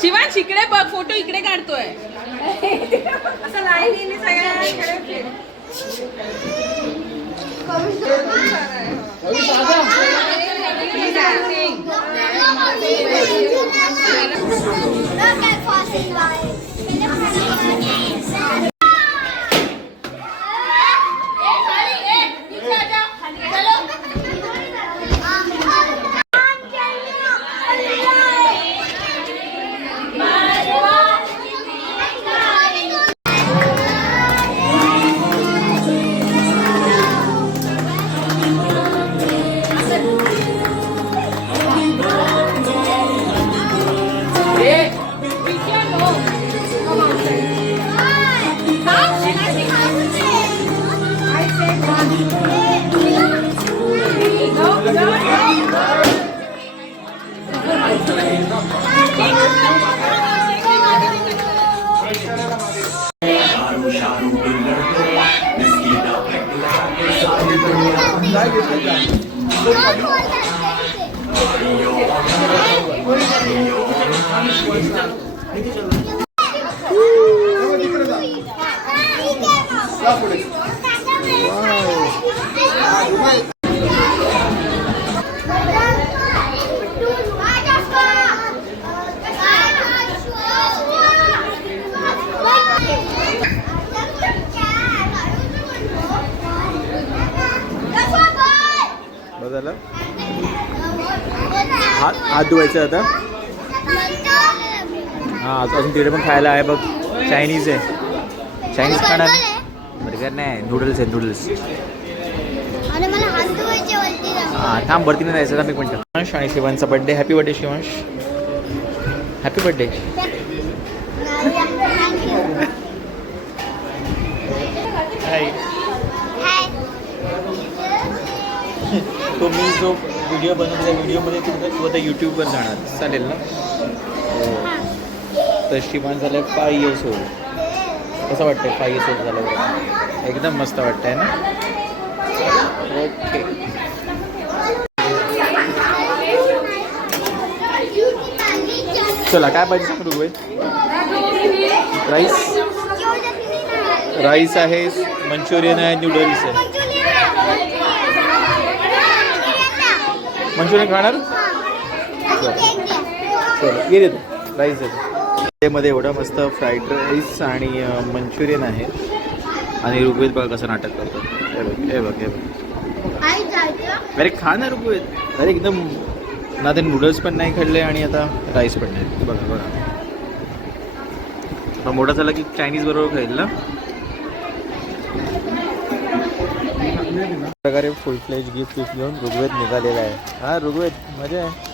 शिवांश इकडे बघ, फोटो इकडे काढतोय. असं लाईनीने सगळ्यांकडे हात धुवायचं आता. हां अजून तिकडे पण खायला आहे बघ. चायनीज आहे. चायनीज खाणार. बर्गर नाही, नूडल्स आहे नूडल्स. हां थांब वरतीने जायचं थांब एक मिनटं. शिवांश आणि शिवांचा birthday. Happy birthday Shivansh. Happy birthday. Hi. तो मी जो व्हिडिओ बनवला त्या व्हिडिओमध्ये तू आता यूट्यूबवर जाणार चालेल ना. तर शिवान झालं 5 years old. कसं वाटतंय 5 years old झालं? एकदम मस्त वाटतंय ना. ओके चला काय पाहिजे सांग ऋग्वेद. राईस आहे, मंचुरियन आहे, नूडल्स आहे. मंचुरियन खाणार. चलो ये देतो राईस देतो. त्यामध्ये एवढा मस्त फ्राईड राईस आणि मंचुरियन आहे. आणि ऋग्वेद बघा कसं नाटक करतो. हे बघ हे बघ हे बघ. अरे खा ना ऋग्वेद. अरे एकदम ना ते नूडल्स पण नाही खाल्ले आणि आता राईस पण नाही. बघा बघा आता मोठा झाला की चायनीज बरोबर खाईल ना. प्रकारे फुल फ्लेज गिफ्ट घेऊन ऋग्वेद निघालेला आहे. हा ऋग्वेद मजा आहे.